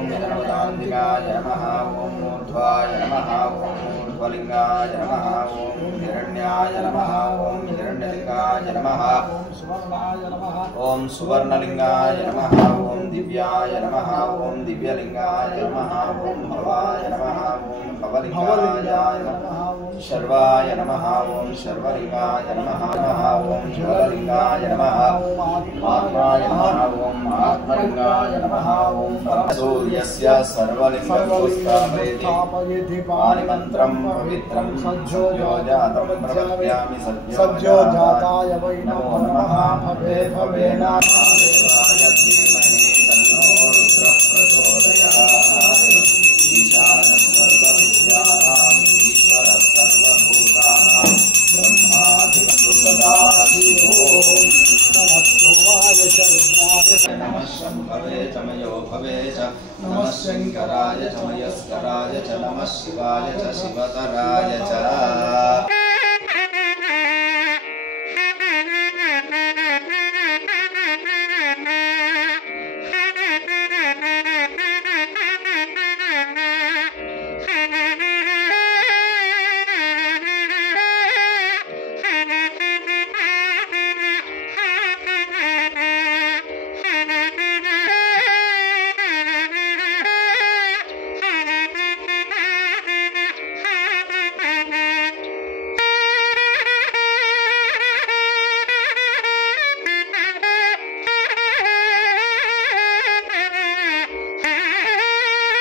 ओम नमोदान्तिकाय नमः ओम ऊर्ध्वाय नमः ओम ऊर्ध्वलिंगाय नमः ओम हिरण्याय नमः ओम हिरण्यलिंगाय नमः ओम सुवर्णलिंगाय नमः ओम दिव्याय नमः ओम दिव्यलिंगाय नमः ओम भवाय नमः ओम भवलिंगाय नमः शर्वाय नमः ओम शर्वलिंगाय नमः ओम ज्वललिंगाय नमः आत्माय नमः ओम आत्मलिंगाय नमः ओम सूर्यस्य सर्वलिंगस्थापयति पाणिमन्त्रं पवित्रं सज्जोजातं प्रवक्ष्यामि सज्जोजाताय वै नमो नमः भवे भवेनाय धीमहि तन्नो रुद्रः प्रचोदयात् ईशानः सर्वविद्यानां ईश्वरः सर्वभूतानां ब्रह्मादिवसुदाशिवो नमस्तुवाय शरुद्राय नमः शम्भवे च मयो भवे च नमः शङ्कराय च मयस्कराय च नमः शिवाय च शिवतराय च।